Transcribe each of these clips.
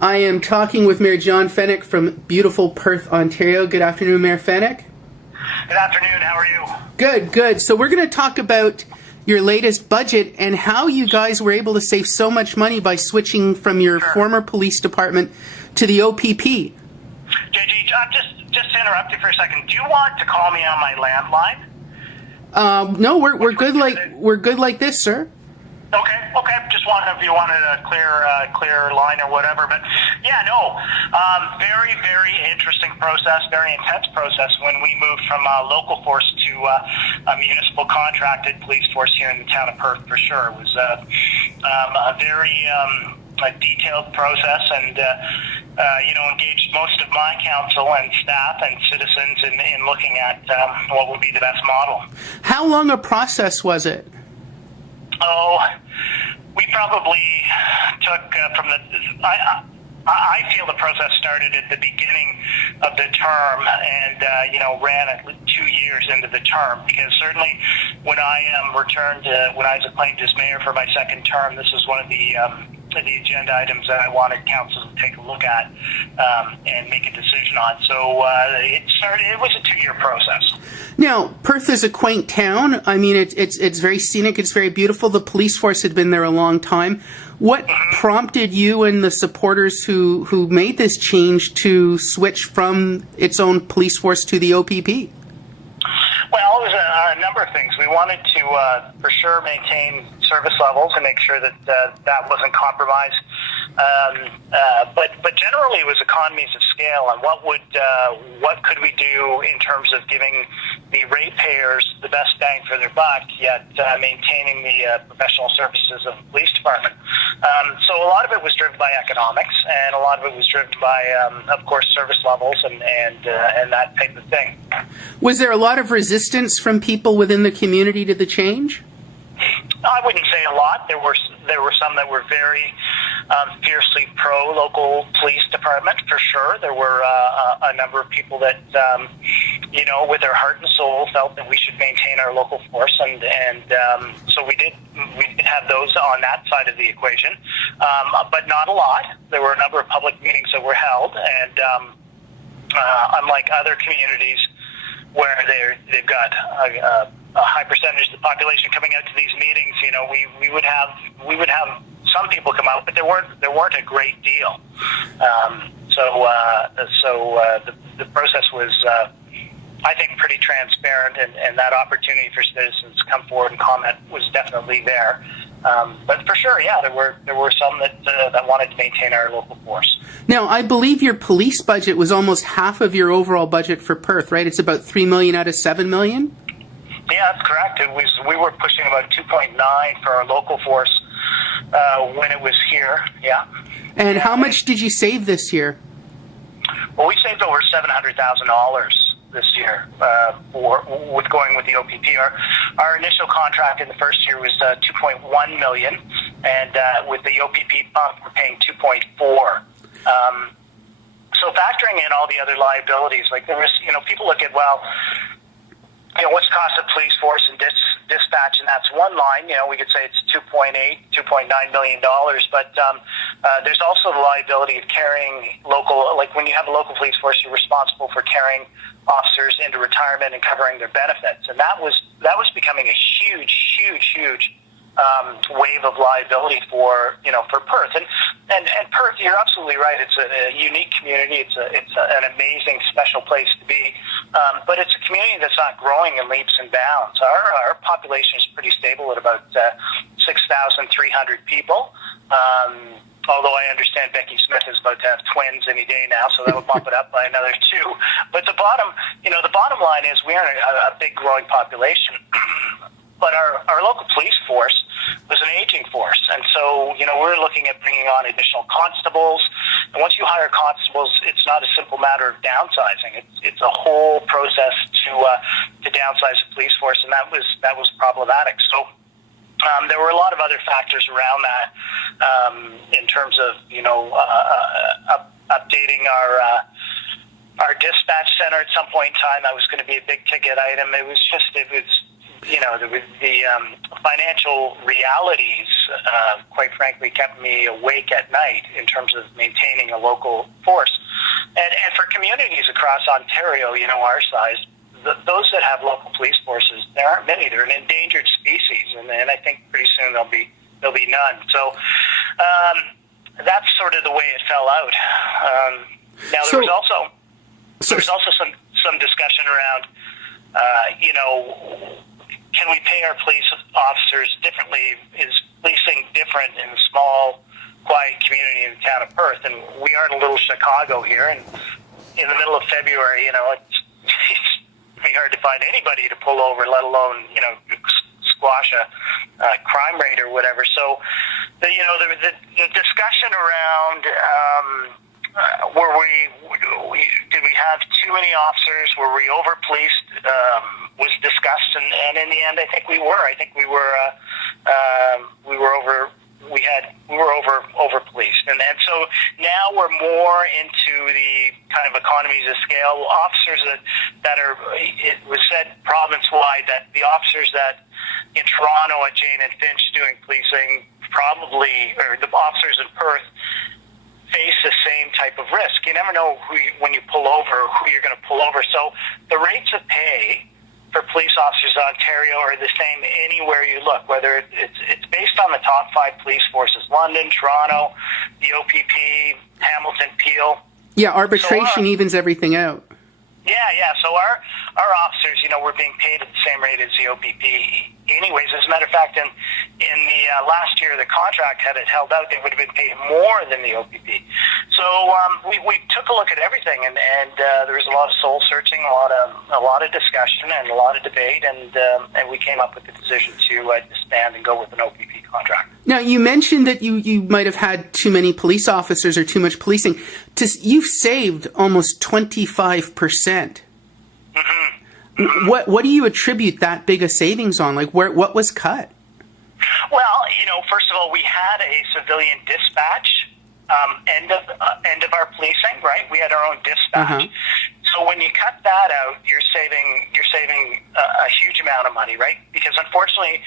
I am talking with Mayor John Fenik from beautiful Perth, Ontario. Good afternoon, Mayor Fenik. Good afternoon. How are you? Good, good. So we're going to talk about your latest budget and how you guys were able to save so much money by switching from your former police department to the OPP. JG, just to interrupt you for a second, do you want to call me on my landline? No, we're good like this, sir. Okay. Just wondering if you wanted a clear line or whatever. But yeah, no. Very, very interesting process, very intense process when we moved from a local force to a municipal contracted police force here in the town of Perth. For sure, it was a very detailed process, and engaged most of my council and staff and citizens in looking at what would be the best model. How long a process was it? Oh, we probably took from the. I feel the process started at the beginning of the term and ran at 2 years into the term, because certainly when I returned, when I was acclaimed as mayor for my second term, this was one of the agenda items that I wanted council to take a look at and make a decision on. So it was a 2-year process. Now, Perth is a quaint town. I mean, it's very scenic. It's very beautiful. The police force had been there a long time. What prompted you and the supporters who made this change to switch from its own police force to the OPP? Well, it was a number of things. We wanted to, for sure, maintain service levels and make sure that that wasn't compromised. But generally, it was economies of scale and what could we do in terms of giving the ratepayers the best bang for their buck, yet maintaining the professional services of the police department. So a lot of it was driven by economics, and a lot of it was driven by, of course, service levels and that type of thing. Was there a lot of resistance from people within the community to the change? I wouldn't say a lot. There were some that were very fiercely pro local police department, for sure. There were a number of people that with their heart and soul felt that we should maintain our local force, and so we did have those on that side of the equation, but not a lot. There were a number of public meetings that were held, and unlike other communities where they've got a high percentage of the population coming out to these meetings, we would have some people come out, but there weren't a great deal. So the process was, I think, pretty transparent, and that opportunity for citizens to come forward and comment was definitely there. But for sure, yeah, there were some that wanted to maintain our local force. Now, I believe your police budget was almost half of your overall budget for Perth, right? It's about $3 million out of $7 million? Yeah, that's correct. We were pushing about 2.9 for our local force when it was here, yeah. And how much did you save this year? Well, we saved over $700,000 this year with going with the OPP. Our initial contract in the first year was $2.1 million, and with the OPP bump, we're paying $2.4. So factoring in all the other liabilities, like there was, people look at, what's the cost of police force and dispatch, and that's one line. We could say it's $2.9 million, but there's also the liability of carrying local, like when you have a local police force, you're responsible for carrying officers into retirement and covering their benefits, and that was becoming a huge wave of liability for Perth, and Perth, you're absolutely right. It's a unique community. It's an amazing, special place to be, but it's a community that's not growing in leaps and bounds. Our population is pretty stable at about 6,300 people. Although I understand Becky Smith is about to have twins any day now, so that would bump it up by another 2. But the bottom line is we are a big growing population. But our local police force was an aging force, and so we're looking at bringing on additional constables. And once you hire constables, it's not a simple matter of downsizing. It's a whole process to downsize the police force, and that was problematic. So there were a lot of other factors around that in terms of updating our dispatch center at some point in time. That was going to be a big ticket item. The financial realities quite frankly, kept me awake at night in terms of maintaining a local force. And for communities across Ontario, our size, those that have local police forces, there aren't many. They're an endangered species, and I think pretty soon there'll be none. So that's sort of the way it fell out. Now there was also some discussion around, can we pay our police officers differently? Is policing different in a small, quiet community in the town of Perth? And we are in a little Chicago here, and in the middle of February, it's pretty hard to find anybody to pull over, let alone, squash a crime rate or whatever. So, the discussion around did we have too many officers? Were we over policed? Was discussed, and in the end, I think we were. I think we were over. We were over policed, and so now we're more into the kind of economies of scale. Officers that are, it was said province wide that the officers that in Toronto at Jane and Finch doing policing or the officers in Perth face the same type of risk. You never know when you pull over who you're going to pull over. So the rates of pay for police officers in Ontario are the same anywhere you look, whether it's based on the top 5 police forces, London, Toronto, the OPP, Hamilton, Peel. Yeah, arbitration evens everything out. Yeah. So our officers, we're being paid at the same rate as the OPP anyways. As a matter of fact, in the last year, the contract had it held out, they would have been paid more than the OPP. So we took a look at everything, and there was a lot of soul searching, a lot of discussion, and a lot of debate, and we came up with the decision to disband and go with an OPP contract. Now, you mentioned that you might have had too many police officers or too much policing. You've saved almost 25%. Mm-hmm. What do you attribute that big a savings on? Like, what was cut? Well, first of all, we had a civilian dispatch end of our policing, right? We had our own dispatch. Uh-huh. So when you cut that out, you're saving a huge amount of money, right? Because unfortunately,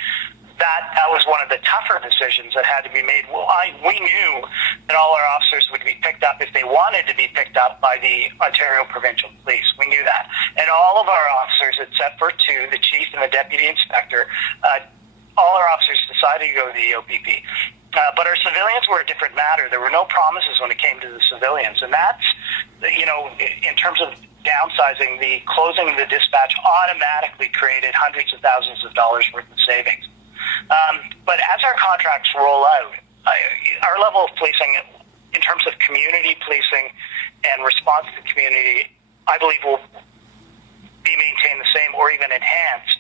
that was one of the tougher decisions that had to be made. Well, we knew that all our officers would be picked up if they wanted to be picked up by the Ontario Provincial Police. We knew that. And all of our officers, except for 2, the chief and the deputy inspector, all our officers decided to go to the OPP. But our civilians were a different matter. There were no promises when it came to the civilians. And that's, in terms of downsizing, the closing of the dispatch automatically created hundreds of thousands of dollars worth of savings. But as our contracts roll out, our level of policing, in terms of community policing and response to the community, I believe will be maintained the same or even enhanced,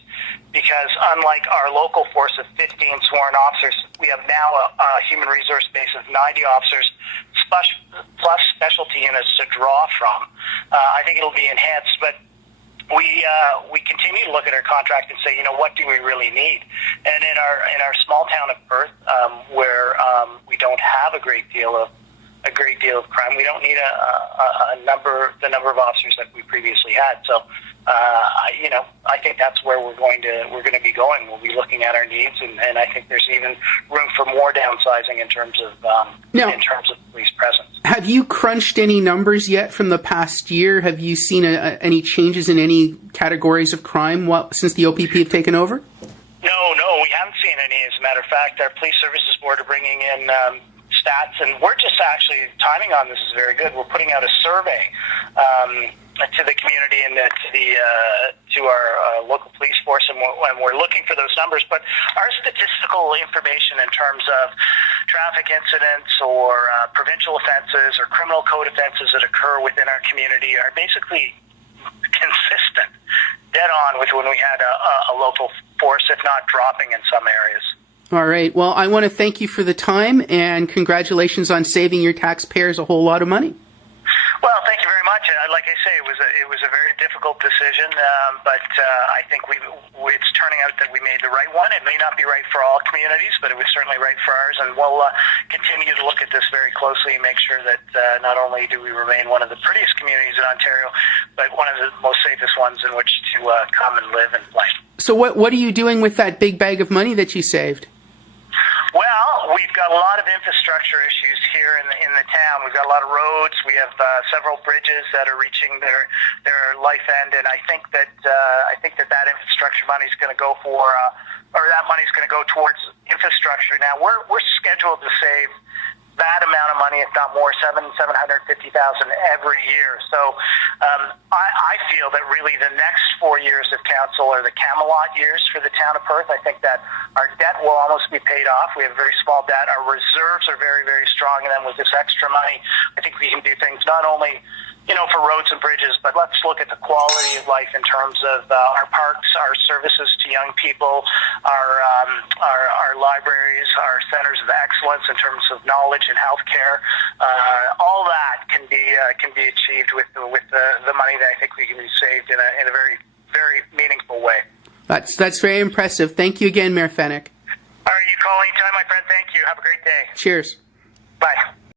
because unlike our local force of 15 sworn officers, we have now a human resource base of 90 officers plus specialty units to draw from. I think it'll be enhanced, but we continue to look at our contract and say, what do we really need? And in our small town of Perth, where we don't have a great deal of crime, we don't need the number of officers that we previously had. So, I think that's where we're going to be going. We'll be looking at our needs, and I think there's even room for more downsizing in terms of police presence. Have you crunched any numbers yet from the past year? Have you seen any changes in any categories of crime since the OPP have taken over? No, we haven't seen any. As a matter of fact, our Police Services Board are bringing in stats, and we're just actually, timing on this is very good. We're putting out a survey to the community and to our local police force, and we're looking for those numbers. But our statistical information in terms of traffic incidents or provincial offenses or criminal code offenses that occur within our community are basically consistent, dead on with when we had a local force, if not dropping in some areas. All right. Well, I want to thank you for the time, and congratulations on saving your taxpayers a whole lot of money. Well, thank you very much. Like I say, it was a very difficult decision, but I think it's turning out that we made the right one. It may not be right for all communities, but it was certainly right for ours, and we'll continue to look at this very closely and make sure that not only do we remain one of the prettiest communities in Ontario, but one of the most safest ones in which to come and live and play. So what are you doing with that big bag of money that you saved? Well, we've got a lot of infrastructure issues here in the town. We've got a lot of roads. We have several bridges that are reaching their life end, and I think that infrastructure money is going to go that money is going to go towards infrastructure. Now we're scheduled to save that amount of money, if not more, $750,000 every year. So I feel that really the next 4 years of council are the Camelot years for the town of Perth. I think that our debt will almost be paid off. We have very small debt. Our reserves are very, very strong. And then with this extra money, I think we can do things not only for roads and bridges, but let's look at the quality of life in terms of our parks, our services to young people, our libraries, our centers of excellence in terms of knowledge and healthcare. All that can be achieved with the money that I think we can be saved in a very, very meaningful way. That's very impressive. Thank you again, Mayor Fenik. All right, you call anytime, my friend. Thank you. Have a great day. Cheers. Bye.